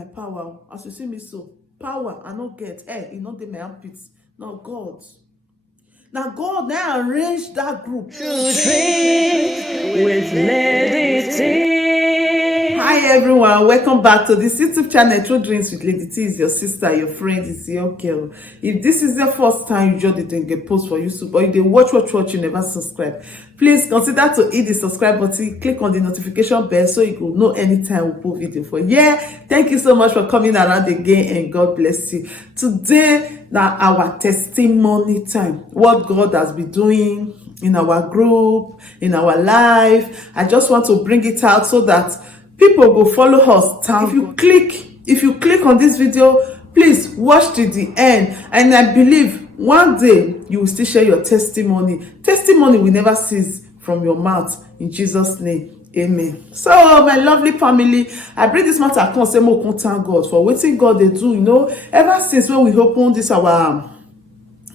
my power. As you see me so, power I not get. Hey, it not dey my armpits. No, God. Now God now arrange that group. To drink with Lady T. Hi everyone, welcome back to this YouTube channel. True Drinks with Lady T is your sister, your friend, is your girl. If this is the first time you just didn't get post for YouTube or you dey watch, you never subscribe, please consider to hit the subscribe button, click on the notification bell so you will know anytime we put video for. Yeah, thank you so much for coming around again and God bless you. Today now our testimony time. What God has been doing in our group, in our life. I just want to bring it out so that people go follow us. If you click on this video, please watch to the end, and I believe one day you will still share your testimony. Testimony will never cease from your mouth in Jesus' name. Amen. So my lovely family, I bring this matter come say more thank God for waiting God they do, ever since when we opened this our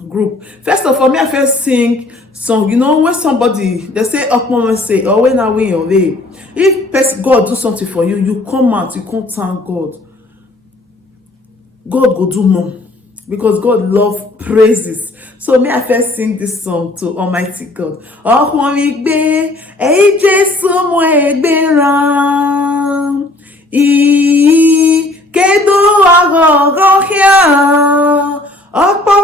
group. First of all, me I first sing song. When somebody they say up moment say, oh, when are we your way? If God do something for you, you come out, you can't thank God. God go do more because God love praises. So me I first sing this song to Almighty God. Oh, mi gbe, ei Jesu mo egbe ran. Kedo agogo here. Ọ̀pọ̀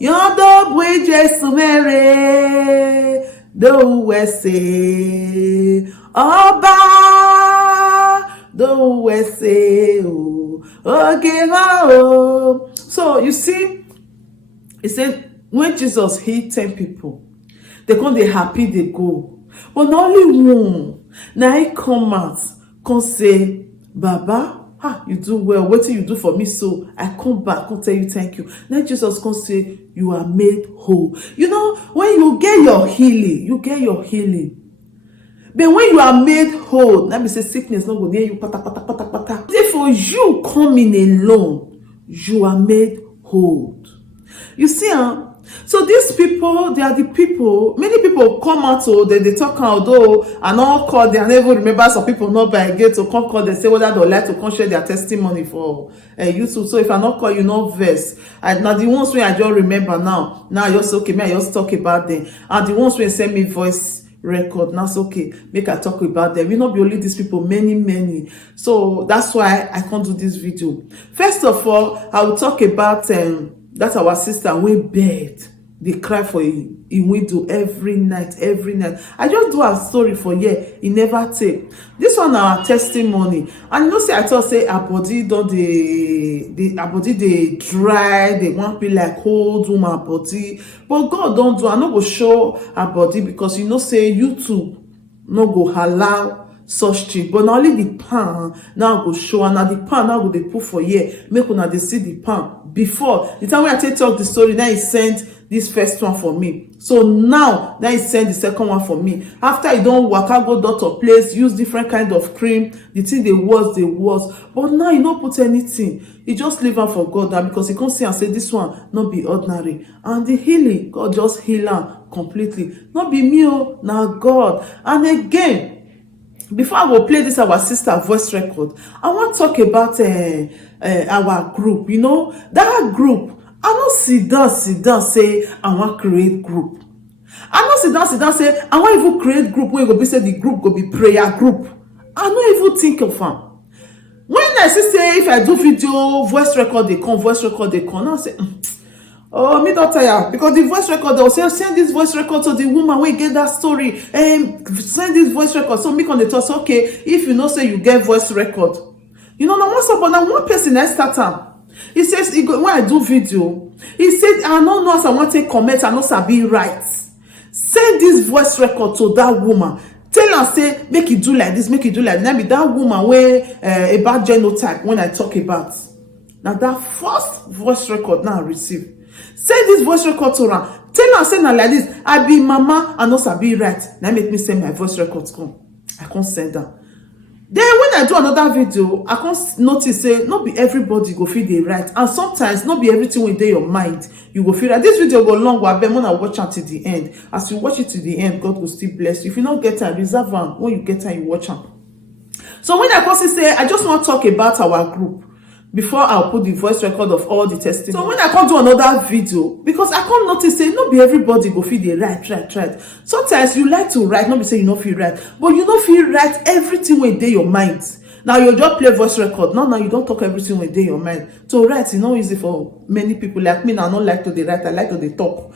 yọ̀ndọ̀ bu Jésù mẹ́rẹ̀ dòwẹ̀sẹ̀ ọba dòwẹ̀sẹ̀ oge o. So you see, he said when Jesus healed 10 people, they come they happy they go, but not only one. Now he come out, come say, Baba, you do well. What do you do for me? So I come back, come tell you thank you. Then Jesus come say, you are made whole. When you get your healing, you get your healing. But when you are made whole, let me say sickness not go near you. If for you coming alone, you are made whole. You see, so these people, they are the people. Many people come out, so they talk although and all call. They never remember. Some people not by again to come call. They say whether they like to come share their testimony for YouTube. So if I not call you, not verse. Now the ones where I just remember now I just okay. Me I just talk about them. And the ones where send me voice record, now it's okay. Make I talk about them. We not be only these people, many. So that's why I can't do this video. First of all, I will talk about that's our sister we bed. They cry for in window every night. I just do a story for year. It never take. This one our testimony. And say I thought say our body don't our body they dry, they won't be like cold woman body. But God don't do. I no go show our body because say YouTube no go allow such thing. But not only the pan now go show, and now the pan now go they put for year. Make una they see the pan before the time when I talk the story. Now he sent this first one for me. So now he send the second one for me. After you don't work out, go doctor place, use different kind of cream. The thing they was. But now you don't put anything. You just leave am for God now because he can't see and say this one not be ordinary. And the healing, God just heal am completely. Not be me, now God. And again, before I will play this our sister voice record, I want to talk about our group. That group, I don't sit down say I want create group. I don't sit down say I want even create group where you go be say the group go be prayer group. I don't even think of am. When I say if I do video voice record they come, now I say oh, me not tired because the voice record they will say send this voice record to the woman wey get that story. Send this voice record. So me on the talk say okay, if you say you get voice record, now one person I start am. He says when I do video, he said I don't know as I want to comment, I know sabi right. Send this voice record to that woman. Tell her say make it do like this, make it do like that. Now be that woman where about genotype when I talk about. Now that first voice record now I receive. Send this voice record to her. Tell her say now like this. I be mama, I know sabi right. Now make me send my voice records come. I can't send her. Then when I do another video, I can't notice say not be everybody go feel they right, and sometimes not be everything within your mind you go feel that. This video go long, but when I watch it to the end, as you watch it to the end, God will still bless you. If you don't get time, reserve one. When you get time, you watch them. So when I come say I just want to talk about our group before I'll put the voice record of all the testimony. So when I come do another video, because I come notice say not be everybody go feel dey write. Sometimes you like to write, not be say you no feel write, but you no feel write everything wey dey your mind. Now you just play voice record. Now you don't talk everything wey dey your mind. To write is not easy for many people like me. Now I don't like to dey write, I like to dey talk.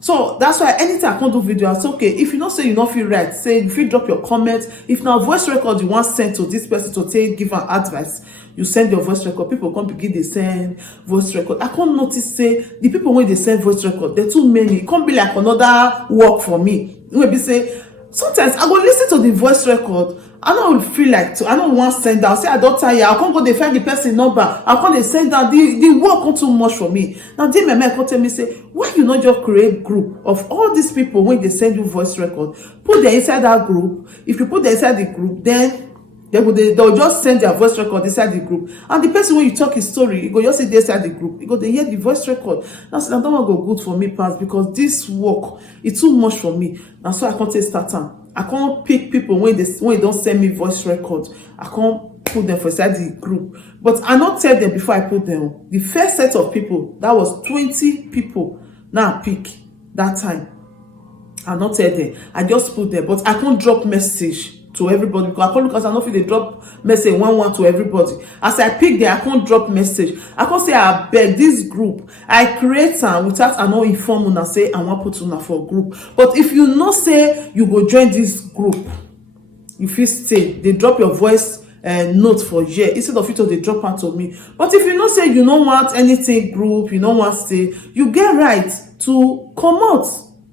So that's why anytime I can't do video, it's okay. If you don't say you don't feel right, say if you drop your comment. If now voice record you want send to this person to take give an advice, you send your voice record. People come begin they send voice record. I can't notice say the people when they send voice record, they're too many. It can't be like another work for me. Maybe say sometimes I go listen to the voice record. I don't feel like to. I don't want to send down. Say I don't tire. I can't go they find the person number. I can't they send down. The work not too much for me. Now they may come tell me say, why you not just create group of all these people when they send you voice record? Put them inside that group. If you put them inside the group, then they'll just send their voice record inside the group. And the person when you talk his story, you go just sit there inside the group. You go they hear the voice record. That's I don't want to go good for me pass because this work is too much for me. That's why I can't take start time. I can't pick people when they don't send me voice records. I can't put them for inside the group. But I not tell them before I put them. The first set of people, that was 20 people. Now I pick that time. I not tell them. I just put them. But I can't drop message to everybody because I can't look as I know if they drop message one to everybody. As I pick them, I can't drop message. I can't say I beg this group. I create them without I know inform una say I want put una for group. But if you not say you go join this group, you feel stay. They drop your voice note for year instead of it to they drop out of me. But if you not say you don't want anything group, you don't want stay, you get right to come out.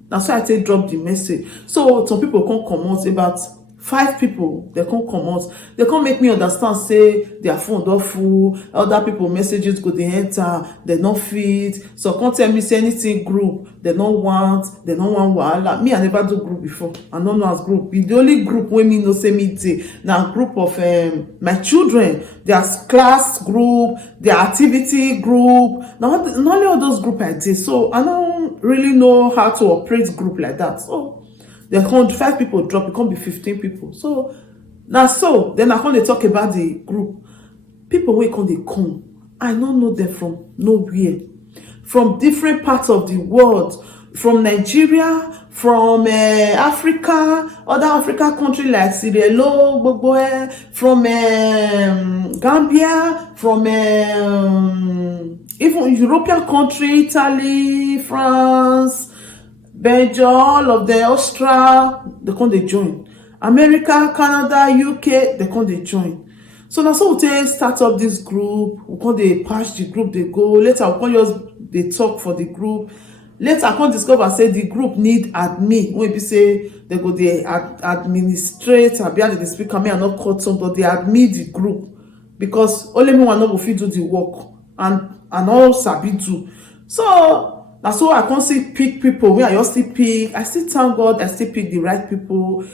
That's why I say drop the message. So some people can't come out about 5 people, they can't come out. They can't make me understand, say their phone don't full, other people messages go they enter, they don't fit. So can't tell me say anything group, they don't want wahala. Me, I never do group before. I don't know as group. The only group when me no say me day. Now group of my children, their class group, their activity group. Now not only all those group I did. So I don't really know how to operate group like that. So they can't 5 people drop, it can't be 15 people. So now then I can't talk about the group. People where can't they come? I don't know them from nowhere. From different parts of the world. From Nigeria, from Africa, other African countries like Sierra Leone, from Gambia, from even European country, Italy, France, Belgium, all of the Australia, they come they join. America, Canada, UK, they come they join. So now so we start up this group, we come they patch the group, they go. Later we come just they talk for the group. Later I come discover say the group need admin. When people say they go they administrator, behind the speaker, me and not cut some, but they admit the group because only me one not go fit do the work and all sabi do. So that's so I can't still pick people where I just still pick. I still thank God I still pick the right people.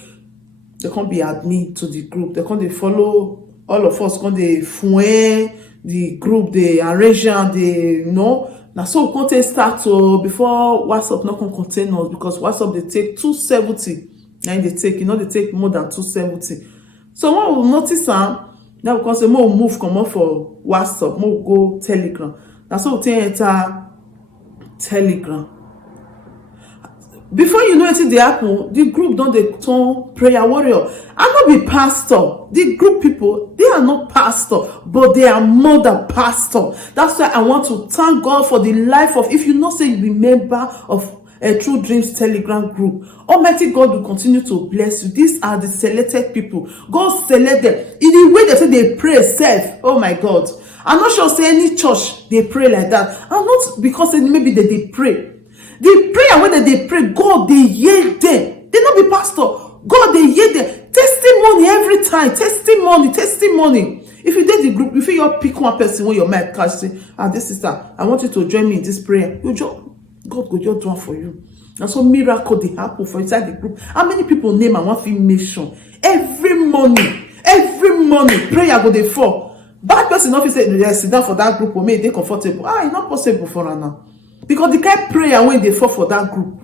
They can't be admin to the group. They can't they follow all of us. Can't they fuen the group? They arrange and they Now so we can't start to before WhatsApp not can contain us because WhatsApp they take 270. And they take they take more than 270. So when we notice now we can say more move come up for WhatsApp, more go Telegram. That's so we enter Telegram. Before you know it, the apple, the group don't they turn prayer warrior. I'm not be pastor. The group people, they are not pastor, but they are more than pastor. That's why I want to thank God for the life of. If you not say you be member of a True Dreams Telegram group, Almighty God will continue to bless you. These are the selected people. God select them in the way they say they pray. Self, oh my God. I'm not sure say any church they pray like that. And not because maybe they pray. The prayer when they pray, God they hear them. They not be pastor. God they hear them. Testimony every time. Testimony. If you did the group, if you pick one person when your mic catch say, this sister, I want you to join me in this prayer. You just God go just do it for you. And so miracle they happen for inside the group. How many people name and one film mention? Every morning, prayer go they fall. Bad person not say they sit down for that group or make they comfortable. It's not possible for her now. Because the kind of prayer when they fall for that group.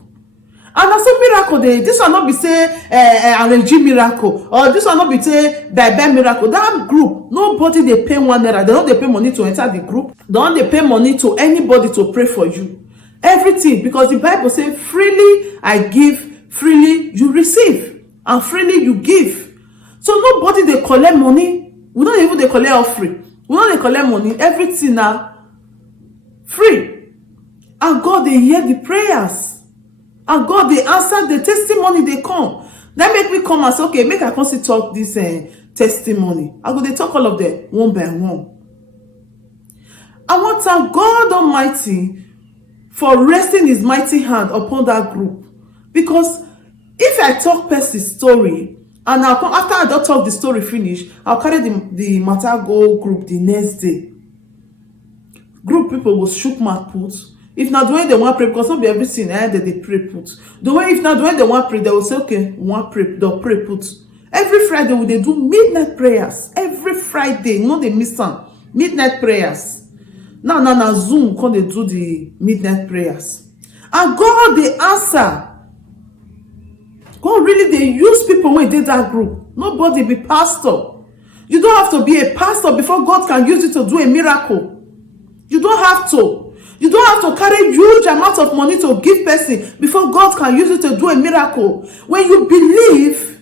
And also miracle dey, this one not be say arrange miracle, or this one not be say bebe miracle. That group, nobody dey pay 1 naira. They don't dey pay money to enter the group. They don't dey pay money to anybody to pray for you. Everything, because the Bible say freely I give, freely you receive, and freely you give. So nobody dey collect money. We don't even dey collect offering. We don't dey collect money. Everything na free, and God dey hear the prayers. And God dey answer the testimony dey come. That make me come and say, okay, make I come see talk this testimony. I go dey talk all of them one by one. I want to thank God Almighty for resting his mighty hand upon that group. Because if I talk person's story, and I'll come, after I don't talk the story finish, I'll carry the matter go group the next day. Group people will shook mouth put. If not the way they want pray, because not be everything that they pray put. The way if not the way they want pray, they will say, okay, we want pray, they'll pray put. Every Friday will they do midnight prayers. Every Friday, no they miss some midnight prayers. Now Zoom can they do the midnight prayers. And God they answer. God really they use people when they did that group. Nobody be pastor. You don't have to be a pastor before God can use you to do a miracle. You don't have to. You don't have to carry huge amounts of money to give person before God can use it to do a miracle. When you believe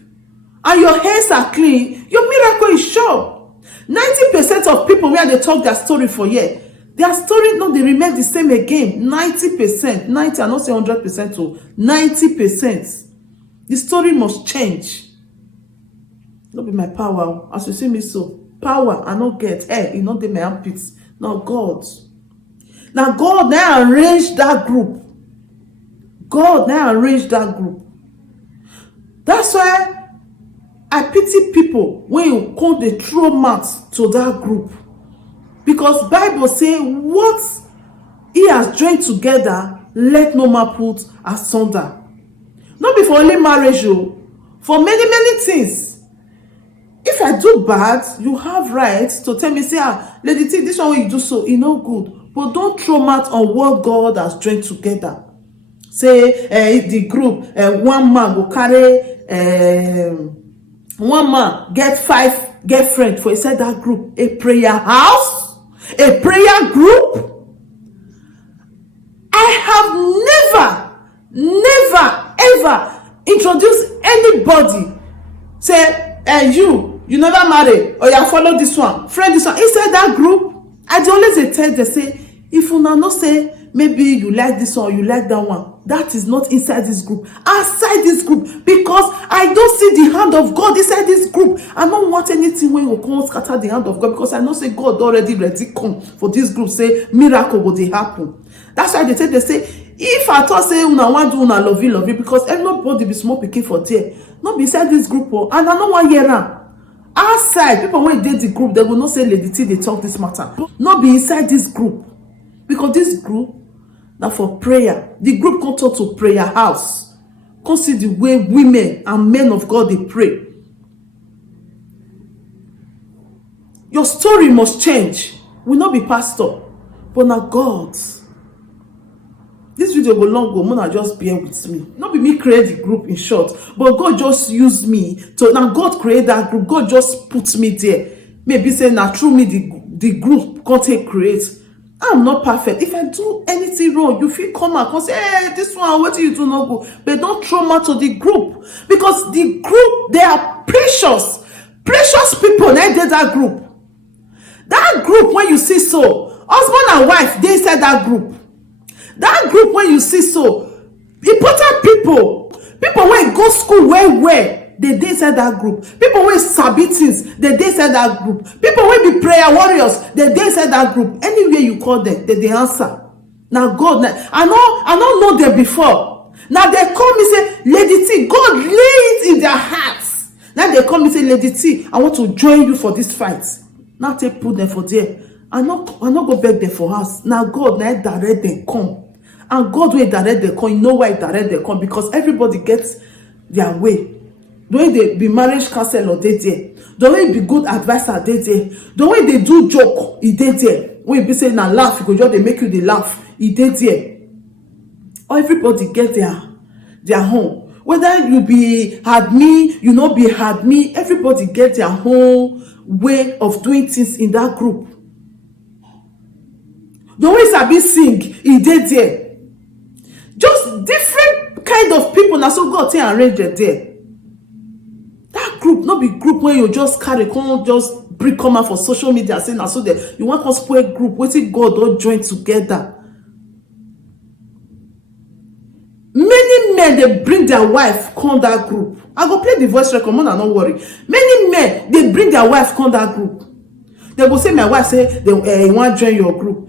and your hands are clean, your miracle is sure. 90% of people where they talk their story for year, their story no they remain the same again. 90%, 90, I not say 100% to 90%. The story must change. Not be my power. As you see me so, power I not get. Hey, you not dey my armpits. Now God. Now God now arrange that group. God now arrange that group. That's why I pity people when you come the throw mouth to that group. Because Bible say what he has joined together, let no man put asunder. Not be for only marriage, for many things. If I do bad, you have rights to tell me, say, Lady T, this one you do so, it's not good. But don't throw mouth on what God has joined together. Say the group, one man will carry, one man get 5 girlfriend for inside that group. A prayer house, a prayer group. I have never, ever introduced anybody. Say, you never marry, or you follow this one, friend this one. Inside that group, I always tell them, say, if you now not say, maybe you like this one or you like that one, that is not inside this group. Outside this group, because I don't see the hand of God inside this group. I don't want anything when you come scatter the hand of God, because I know say God already ready come for this group. Say miracle will they happen. That's why they say, if I thought say una want do una love you, because everybody be small picking for there. Not be inside this group, and I don't want hear am. Outside, people when they the group, they will not say Lady T, they talk this matter. Not be inside this group. Because this group, now for prayer. The group come talk to prayer house. Come see the way women and men of God, they pray. Your story must change. Will not be pastor, but now God. This video go long go, Mona just bear with me. Not be me create the group in short, but God just use me to now God create that group. God just put me there. Maybe say now through me the group can't take create. I'm not perfect. If I do anything wrong, you feel come out and say, hey, this one, what do you do not go? But don't throw me to the group. Because the group, they are precious. Precious people, they did that group. That group, when you see so, husband and wife, they inside that group. That group, when you see so, important people when go school where they inside that group. People when sabi things, they inside that group. People when be prayer warriors, they inside that group. Anywhere you call them, they answer. Now God, I don't know them before. Now they call me say, Lady T, God lay it in their hearts. Now they call me say, Lady T, I want to join you for this fight. Now they put them for there. I not go beg them for us. Now God, now direct them come. And God will direct them come. You know why direct them come? Because everybody gets their way. The way they be marriage counselor, they there. The way be good advisor, they there. The way they do joke, they there. When you be saying na laugh, because they make you they laugh, they there. Everybody get their own. Whether you be admin, you no be admin, everybody get their own way of doing things in that group. The way sabi sing, e dey there. Just different kind of people na so God take arrange dem there. That group no be group wey you just carry come just bring come out for social media say na so there you wan come spoil group wetin God don join together. Many men dey bring their wife come that group. I go play the voice record, una no worry. Many men dey bring their wife come that group. They go say my wife say they wan join your group,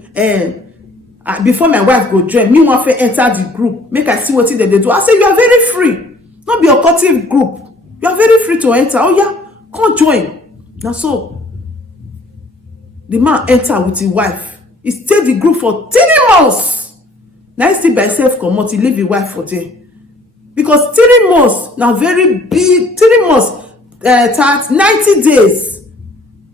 before my wife go join me wan fit enter the group make I see wetin dem dey do. I say you are very free, no be occultic group, you are very free to enter. Oh yeah, come join. Na so the man enter with his wife. He stay the group for 3 months. Na he still by himself comot, he leave his wife for there because 3 months na very big. 3 months 90 days.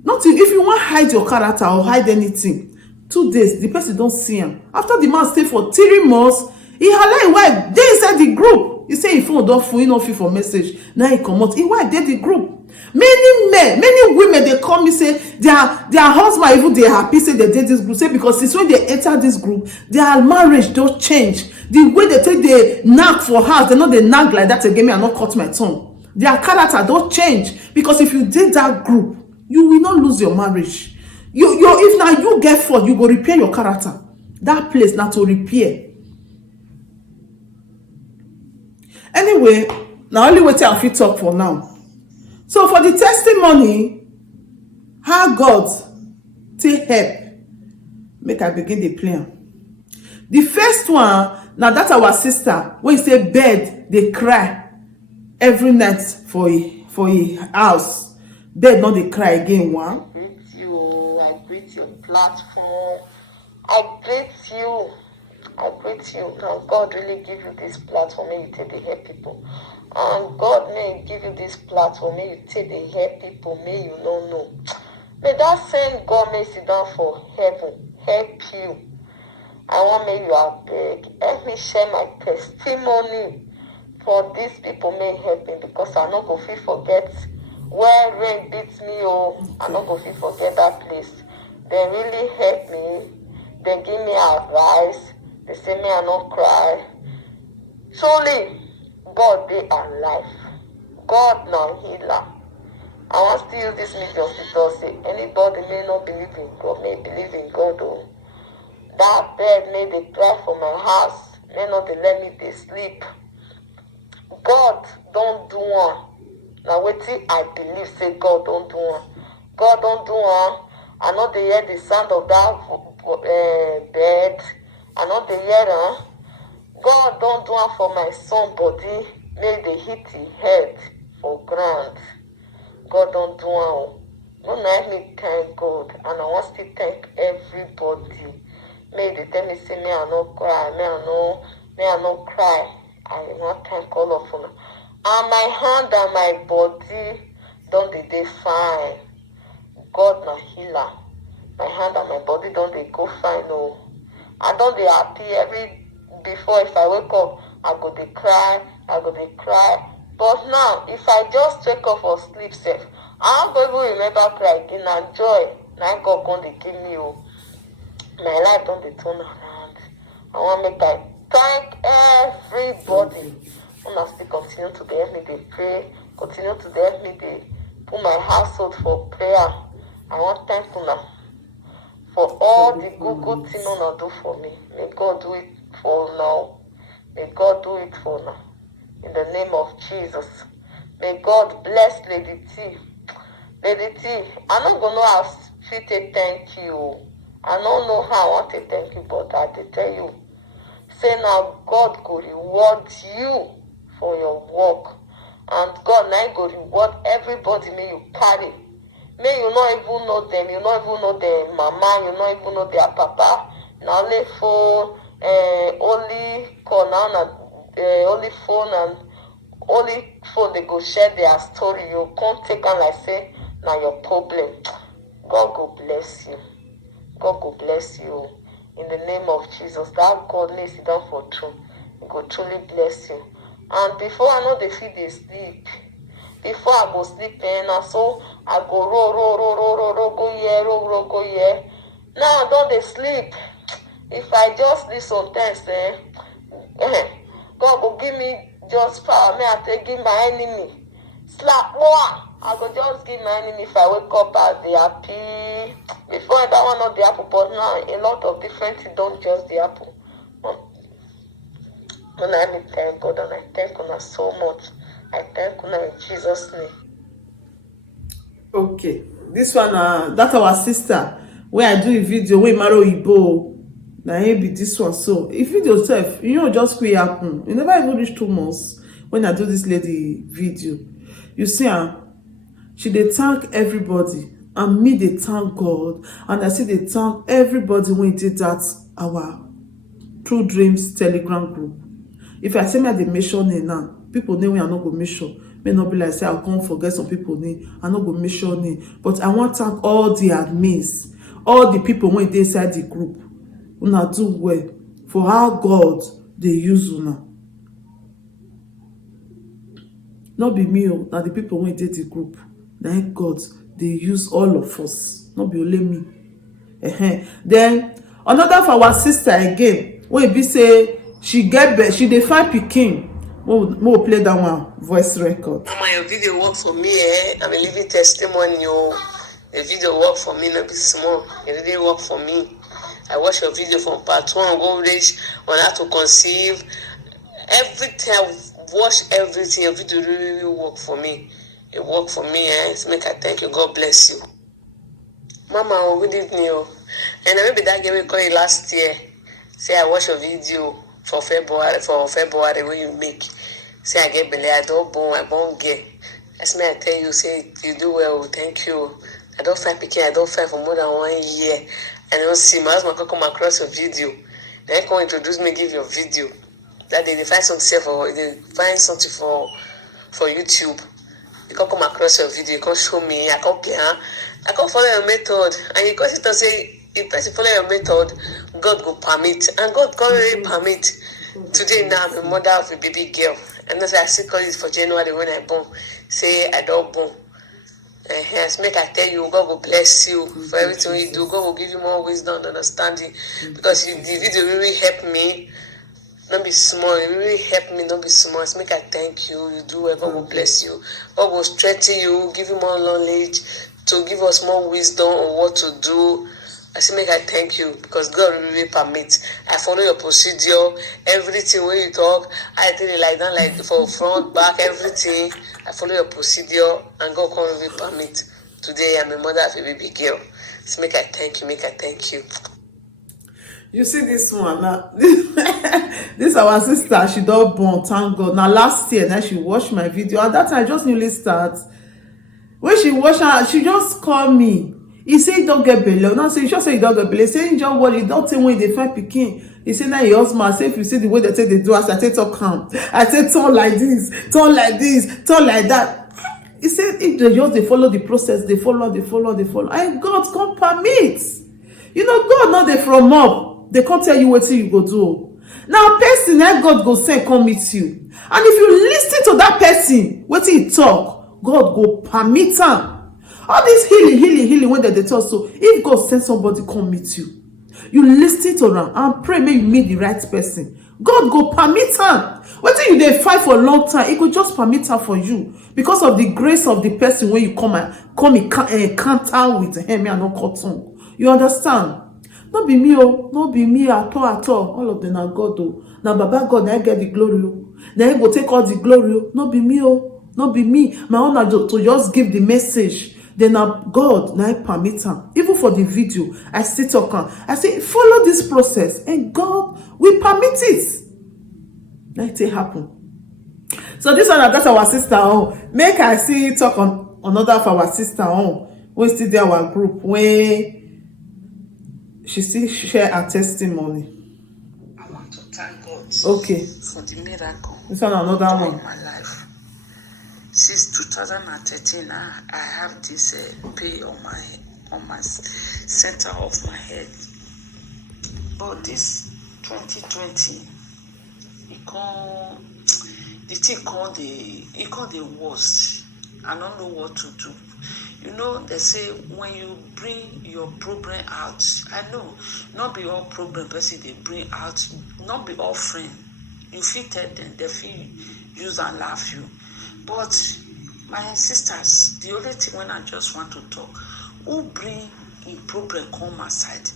Nothing. If you wan hide your character or hide anything, 2 days the person don see am. After the man stay for 3 months, he allow him wife dey inside the group. He say him phone don full, he no fit for message. Now he comot, him wife dey the group. Many men, many women dey call me say their husband even dey happy say they dey this group, say because since when they enter this group their marriage don change. The way they take dey knack for house, they no dey knack like that again. Me I no cut my tongue. Their character don change because if you dey that group you will not lose your marriage. You if now you get fault, you go repair your character. That place na to repair. Anyway, na only wetin I fit talk for now. So for the testimony, how God take help, make I begin dey play am. The first one na that our sister wey say bed dey cry every night for a house. Bed no dey cry again. One. I greet your platform. I greet you. Now God really give you this platform, may you take the help people. And God may give you this platform, may you take the help people, may you not know. May that same God may sit down for heaven, help you. I want may you are beg. Help me share my testimony for these people may help me because I no go fit forget where rain beats me. I no go fit forget that place. They really help me. They give me advice. They say me I not cry. Truly, God they alive. God now healer. I want to use this medium to say anybody may not believe in God, may believe in God. That bed may they cry for my house, may not they let me they sleep. God don't do one. Now wetin I believe say God don't do one. God don't do one. I know they hear the sound of that bed. I know they hear God don't do one for my son body. May they hit his head for ground. God don't do one. No let me thank God. And I want to thank everybody. May they tell me say me I no cry. May I no cry. I want to thank all of them. And my hand and my body don't they fine. God na healer. My hand and my body don't they go fine. No. I don't they happy before if I wake up, I go they cry. But now, if I just wake up or sleep safe, I don't even remember cry again. And joy, now God going to give me. My life don't they turn around. I want to make I thank everybody. I must still continue to help me. They pray. Continue to help me. They put my household for prayer. I want to thank you now for all the good things you now do for me. May God do it for now. May God do it for now. In the name of Jesus. May God bless Lady T. Lady T, I don't know how to thank you. I don't know how I want to thank you, but I to tell you. Say now God go reward you for your work. And God now go reward everybody may you carry. May you not even know them, you not even know their mama, you not even know their papa. Now only phone, only call now, only phone and only phone they go share their story. You can't take on like say now your problem. God go bless you. God go bless you. In the name of Jesus, that God lays it down for true. He go truly bless you. And before I know the fit dey sleep. Before I go sleep, and so I go roll, go here, roll, go here. Now I don't dey sleep. If I just sleep sometimes, God go give me just power. May I take give my enemy. Slap more. I go just give my enemy. If I wake up, I'll be happy. Before that one not the apple, but now a lot of different things don't just the apple. And I thank God, and I thank Una so much. I thank Una in Jesus' name. Okay, this one that our sister where I do a video wey marry Oyibo na him be this one. So if video sef just quick happen, e never even reach 2 months when I do this lady video. You see she dey thank everybody and me dey thank God, and I still dey thank everybody when did that our True Dreams Telegram group. If I say me I dey mention name now, people name wey I no go mention. May not be like say I'll come forget some people name. I no go mention name. But I want to thank all the admins, all the people when they inside the group. Una do well for how God they use una. Not be me, now the people when they the group. Now God they use all of us. Not be only me. Then another for our sister again. When be say she dey find pikin. We'll play that one voice record. Mama, your video work for me, I'm a living testimony. The video work for me, not be small. It really work for me. I watch your video from part 1, go reach on how to conceive. Everything, I watch everything. Your video really work for me. It work for me, It's make I thank you. God bless you. Mama, good evening. And maybe that game we call you last year. Say I watch your video for February when you make. Say I get belly, I don't born, I born get. That's me I tell you, say you do well, thank you. I don't find picking, I don't find for more than 1 year. I don't see my husband come across your video. Then come introduce me, give your video. That they find something for YouTube. You can come across your video, you can show me, I can play, I can follow your method. And you can sit and say, if I follow your method, God will permit. And God can really permit. Today now I'm a mother of a baby girl. And as I still call it for January when I born. Say I don't born. Yes, make I tell you, God will bless you for everything you do. God will give you more wisdom and understanding. Because the video really helped me. Don't be small. It really helped me. Don't be small. It's make I thank you. You do well. God will bless you. God will strengthen you, give you more knowledge, to give us more wisdom on what to do. I say make I thank you because God really permits. I follow your procedure, everything when you talk, I tell you like that, like for front, back, everything. I follow your procedure and God can really permit. Today I'm a mother of a baby girl. So make I thank you, make I thank you. You see this one now. This our sister, she don't born, thank God. Now last year, now she watched my video. At that time, I just newly start. When she watched her, she just called me. He say he don't get belly. Now say you just say you don't get belly. Say you just worry. Don't tell when they find pikin. He say now your husband. Say if you see the way they say they do us, I say talk calm. I say turn like this, turn like this, turn like that. He said if they just they follow the process, they follow. And God come permit. You know God not they from up. They can't tell you what you go do. Now person that God go send come meet you. And if you listen to that person, what he talk, God go permit am. All this healing when they talk. So if God send somebody come meet you, you listen to them and pray may you meet the right person. God go permit am. Wetin you dey fight for a long time, it could just permit am for you because of the grace of the person when you come encounter with him and no cut tongue. You understand? Not be me, not be me at all. All of them are God. Now Baba God, now I get the glory. Now I go take all the glory. Not be me, not be me. My own to just give the message. Then God now permit am. Even for the video, I still talk am. I say follow this process, and God will permit it. Let it happen. So this one that's our sister. Make I see talk on another of our sister. We still there our group where she still share her testimony. I want to thank God. Okay. For the miracle. This one another one. In my life. Since 2013, I have this pain on my center of my head. But this 2020, the thing called the worst. I don't know what to do. You know, they say when you bring your problem out, I know, not be all problem person they bring out, not be all friend. You feel tell them, they feel use and laugh you. But my sisters, the only thing when I just want to talk, who bring in problem come aside.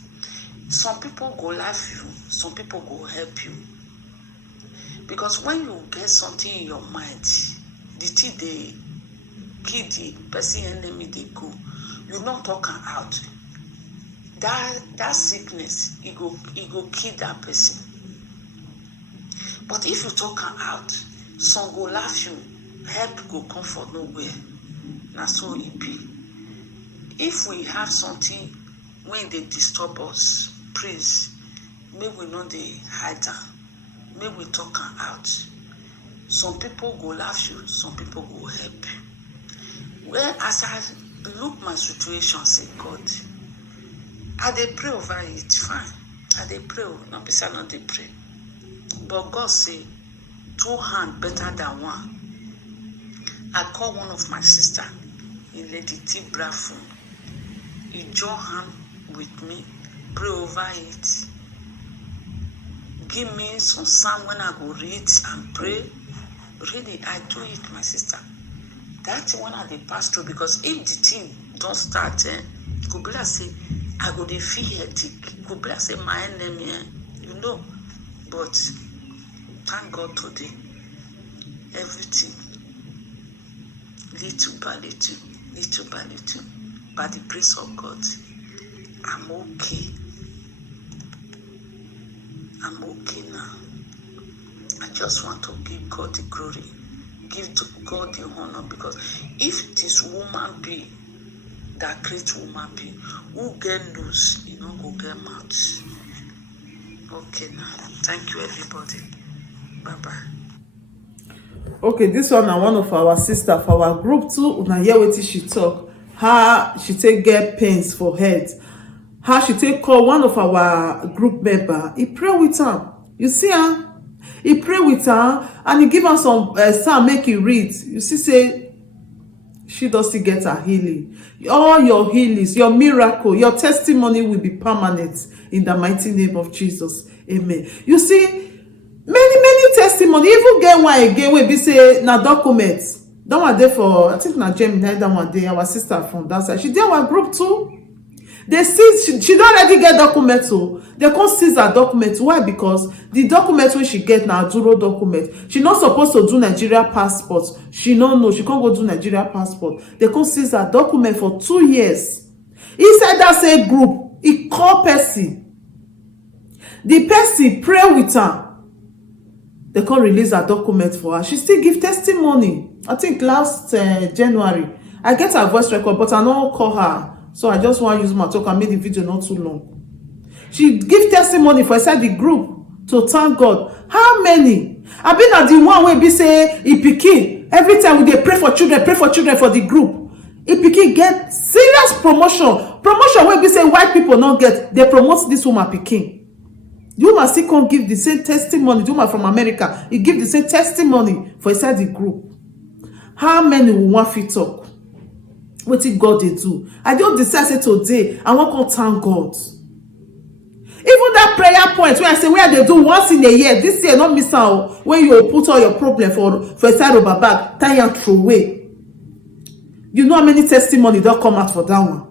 Some people go laugh you, some people go help you. Because when you get something in your mind, the thing they kill the person enemy they go, you not talk out. That sickness, it go kill that person. But if you talk out, some go laugh you, help go come for nowhere. Na so it be. If we have something when they disturb us, please, may we not they hide down. May we talk out. Some people go laugh you, some people go help you. Well, as I look my situation, say God, I dey pray over it, fine. I dey pray, not be not dey pray. But God say, 2 hands better than one. I call one of my sister, in Lady T Brafun. He join hand with me, pray over it. Give me some psalm when I go read and pray. Really, I do it, my sister. That's when I dey pass through, because if the thing don't start, could be like say, I go dey feel headache. Could be like say my enemy, you know. But thank God today, everything, little by little, little by little, by the grace of God, I'm okay. I'm okay now. I just want to give God the glory, give to God the honor, because if this woman be that great woman be, who get loose, you know, go get mouth. Okay now. Thank you everybody. Bye-bye. Okay, this one na one of our sister for our group too. Una hear wetin she talk, how she take get pains for head, how she take call one of our group member. He pray with am. You see am? He pray with am and he give am some psalm make he read. You see say she does still get her healing. All your healings, your miracle, your testimony will be permanent in the mighty name of Jesus. Amen. You see, many testimony, even get one again wey be say na documents. That one dey for, I think na Gemini, that one dey, our sister from that side. She dey our group too. They see she don't already get documents, so they can't seize her document. Why? Because the document wey she get na Duro document. She not supposed to do Nigeria passport. She no know she can't go do Nigeria passport. They can't seize her document for 2 years. Inside that same group, he call Percy. The Percy pray with her. They can't release her document for her. She still give testimony. I think last January. I get her voice record, but I don't call her. So I just want to use my talk and make the video not too long. She give testimony for inside the group to thank God. How many? I been at the one where be say he pikin. Every time we dey pray for children for the group. He pikin get serious promotion. Promotion where be say white people not get. They promote this woman pikin. The woman still can't give the same testimony. The woman from America, he give the same testimony for inside the group. How many will want fit talk? Wetin God dey do? I just decide say today I wan come thank God. Even that prayer point where I say where they do once in a year, this year not miss out, when you put all your problem for a side of a bag, tie and throw away. You know how many testimony don't come out for that one?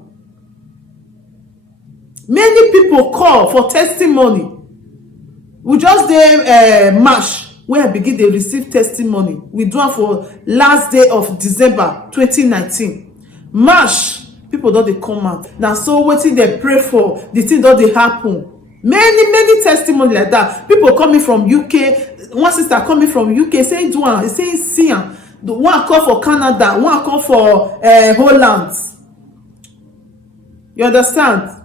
Many people call for testimony. We just dey march where I begin dey receive testimony. We do it for last day of December 2019. March, people don't they come out. Now so wetin they pray for, the thing don't they happen. Many testimony like that. People coming from UK, one sister coming from UK saying do one, saying see am. The one call for Canada, one call for Holland. You understand?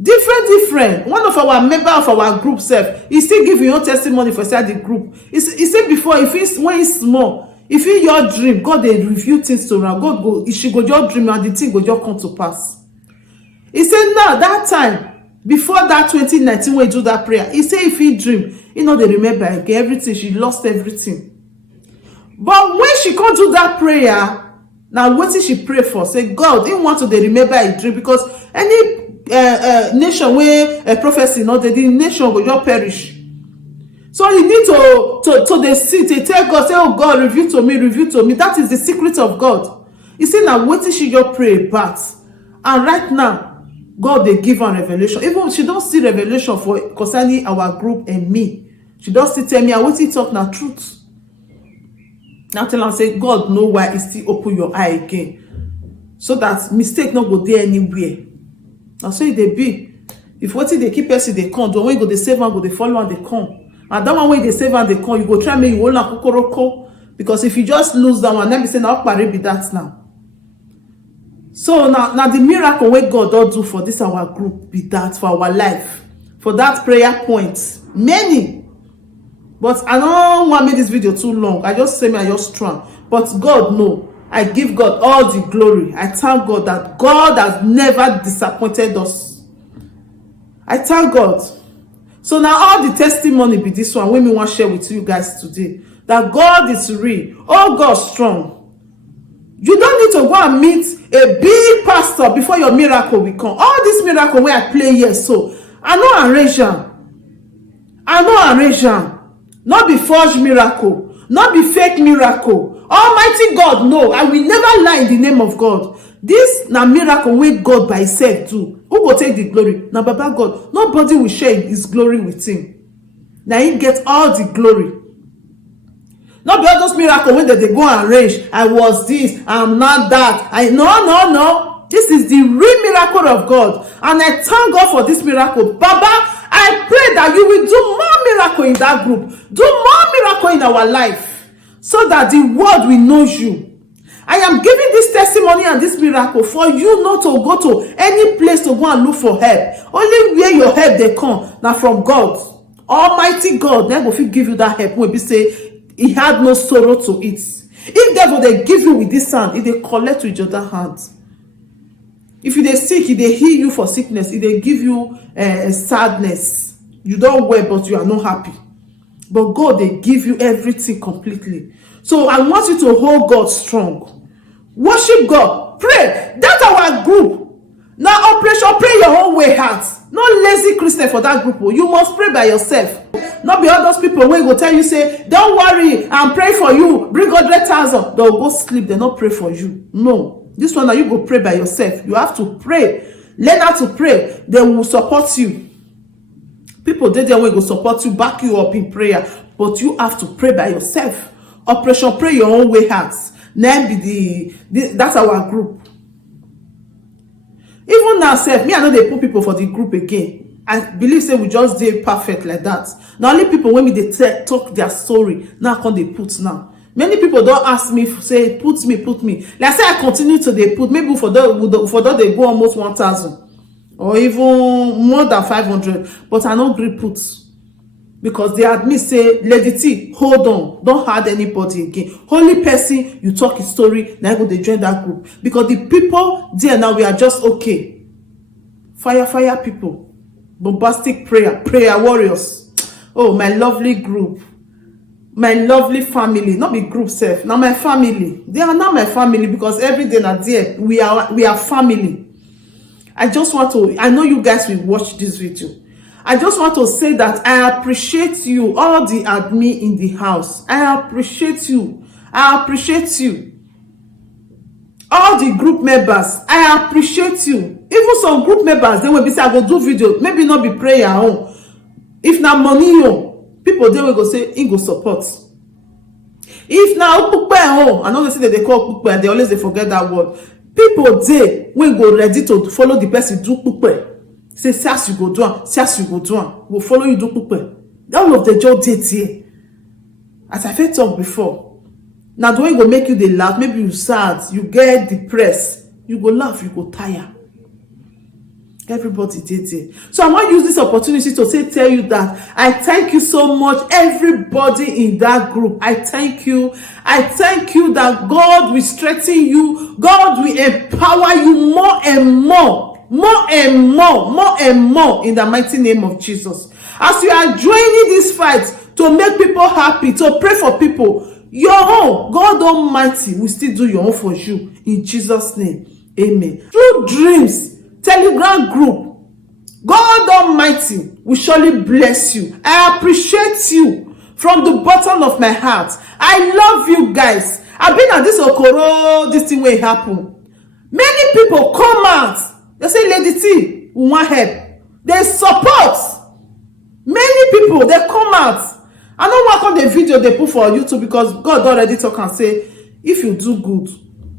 Different. One of our member of our group self, he still give your own testimony for inside the group. He said before, if he's when he's small, if in your dream, God they review things to her. God go, she go just dream and the thing go just come to pass. He said now that time, before that 2019 when he do that prayer, he said if he dream, he know they remember again everything. She lost everything. But when she can't do that prayer, now what did she pray for? Say, God didn't want to dey remember a dream, because any nation where a prophecy not the nation will just perish. So you need to dey sit, they tell God, say, oh God, reveal to me. That is the secret of God. You see, now what did she just pray about? And right now, God they give her revelation. Even she don't see revelation for concerning our group and me. She don't still tell me, I want to talk now truth. Now tell her, say, God know why he still open your eye again. So that mistake not go there anywhere. Now so it dey be. If what they keep person they come, don't when you go they save and go they follow and they come. And that one way they save and they come, you go try make you hold on kokoroko. Because if you just lose that one, then be say now be that now. So now the miracle where God don't do for this our group be that for our life, for that prayer point. Many. But I don't want to make this video too long. I just say me I just strong. But God know. I give God all the glory. I thank God that God has never disappointed us. I thank God. So now all the testimony be this one when we want to share with you guys today. That God is real. Oh, God strong. You don't need to go and meet a big pastor before your miracle will come. All this miracle where I play here, so I know arrange am. I know arrange am. Not be forged miracle. Not be fake miracle. Almighty God, no, I will never lie in the name of God. This na miracle wey God by himself do. Who go take the glory? Na Baba God. Nobody will share his glory with him. Na him get all the glory. Not be all those miracles when they go and arrange. I was this, I'm not that. No. This is the real miracle of God. And I thank God for this miracle. Baba, I pray that you will do more miracle in that group. Do more miracle in our life. So that the world will know you. I am giving this testimony and this miracle for you not to go to any place to go and look for help. Only where your help they come now from God. Almighty God, then will give you that help when we say he had no sorrow to it. If devil they give you with this hand, if they collect with your other hand. If you they sick, if they heal you for sickness, if they give you sadness, you don't wear but you are not happy. But God, they give you everything completely. So I want you to hold God strong. Worship God. Pray. That's our group. Now operation, pray your own way heart. Not lazy Christian for that group. You must pray by yourself. Not be all those people who go tell you, say, don't worry, I'm praying for you. Bring 100,000. They'll go sleep. They not pray for you. No. This one that you go pray by yourself. You have to pray. Learn how to pray. They will support you. People they will go support you, back you up in prayer, but you have to pray by yourself. Operation pray your own way hearts. Then be that's our group. Even now, self, me I know they put people for the group again. I believe say we just did perfect like that. Now only people when we they talk their story now can they put now. Many people don't ask me say put me. Like say I continue to they put maybe for that they go almost 1,000. Or even more than 500, but I no gree put because they admit say Lady T, hold on, don't hurt anybody again. Only person you talk his story, now go they join that group because the people there now we are just okay. Fire people, bombastic prayer warriors. Oh, my lovely group, my lovely family, not be group self. Now my family, they are now my family because every day now there we are family. I just want to, I know you guys will watch this video. I just want to say that I appreciate you, all the admin in the house. I appreciate you. All the group members, I appreciate you. Even some group members, they will be say, I go do video, maybe not be prayer home. If na money home, people they will go say, he go support. If na ukukpe home, I know they say that they call ukukpe, they always they forget that word. People they when go ready to follow the person do pupe. Say as you go do am, will follow you do pupe. All of the job date here. As I first talk before. Now the way go make you they laugh, maybe you sad, you get depressed, you go laugh, you go tire. Everybody did it. So I want to use this opportunity to tell you that I thank you so much, everybody in that group. I thank you that God will strengthen you. God will empower you more and more in the mighty name of Jesus. As you are joining this fight to make people happy, to pray for people, Your own, God Almighty will still do your own for you in Jesus' name. Amen. Through dreams, Telegram group, God Almighty will surely bless you. I appreciate you from the bottom of my heart. I love you guys. I've been at this Okoro, this thing will happen. Many people come out. They say, Lady T, we want help. They support. Many people, they come out. I don't work on the video they put for YouTube because God already talk and say, if you do good,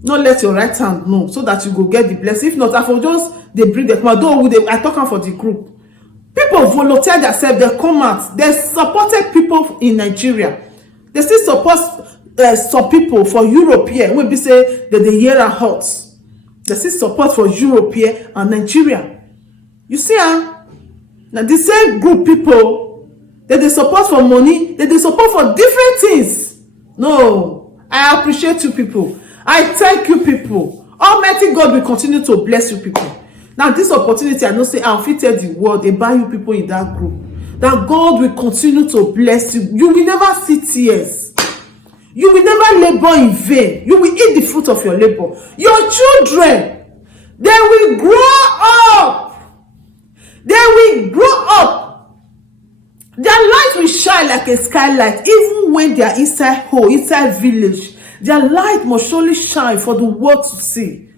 not let your right hand know so that you go get the blessing. If not, I will just they bring the come out. Though I talk am for the group. People volunteer themselves, they come out. They supported people in Nigeria. They still support some people for Europe here. When we say that the year are hot. They still support for Europe here and Nigeria. You see, now the same group people that they support for money, that they support for different things. No, I appreciate you people. I thank you people. Almighty God will continue to bless you people. Now this opportunity, I know say I'll fit tell the world about you people in that group. That God will continue to bless you. You will never see tears. You will never labor in vain. You will eat the fruit of your labor. Your children, they will grow up. They will grow up. Their light will shine like a skylight, even when they are inside hole, inside village. Their light must surely shine for the world to see.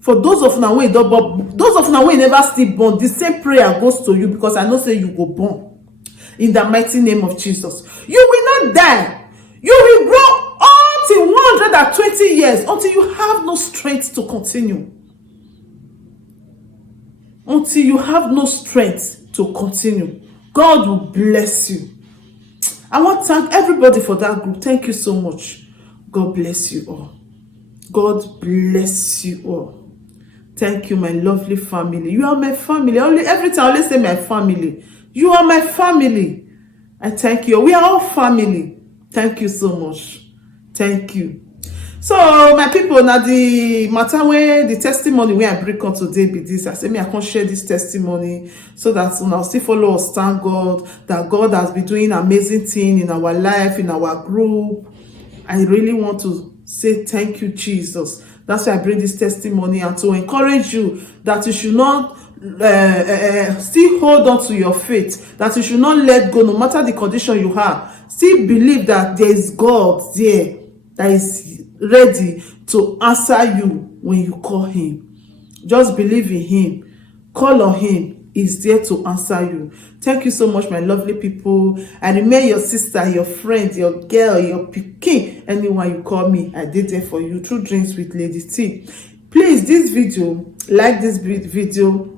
For those of now wey never still born, the same prayer goes to you because I know say you go born. In the mighty name of Jesus. You will not die. You will grow until 120 years, until you have no strength to continue. Until you have no strength to continue. God will bless you. I want to thank everybody for that group. Thank you so much. God bless you all. God bless you all. Thank you, my lovely family. You are my family. Every time I always say my family. You are my family. I thank you. We are all family. Thank you so much. Thank you. So, my people, now the matter where the testimony where I bring on today be this. I say me I can't share this testimony so that I'll still follow us. Thank God that God has been doing amazing thing in our life, in our group. I really want to say thank you, Jesus. That's why I bring this testimony and to encourage you that you should not still hold on to your faith, that you should not let go no matter the condition you have. Still believe that there is God there that is ready to answer you when you call him. Just believe in him. Call on him. He's there to answer you. Thank you so much, my lovely people. I remain your sister, your friend, your girl, your pikin. Anyone you call me, I did there for you. True Dreams with Lady T. Please, this video, like this video.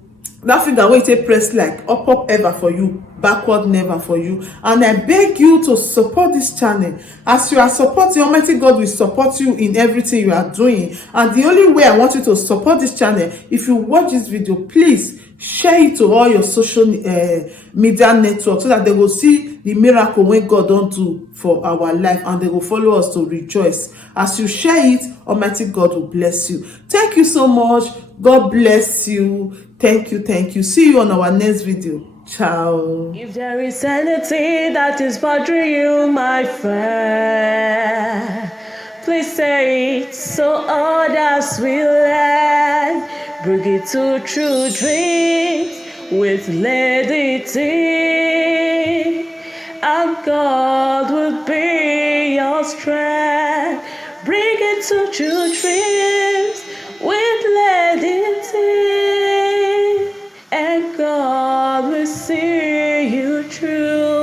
That finger wey take press like, up ever for you, backward never for you. And I beg you to support this channel. As you are supporting, Almighty God will support you in everything you are doing. And the only way I want you to support this channel, if you watch this video, please share it to all your social media networks so that they will see the miracle when God don't do for our life, and they will follow us to rejoice. As you share it, Almighty God will bless you. Thank you so much. God bless you. Thank you. See you on our next video. Ciao. If there is anything that is bothering you, my friend, please say it so others will learn. Bring it to True Dreams with Lady T, and God will be your strength. Bring it to True Dreams with Lady T, and God will see you through.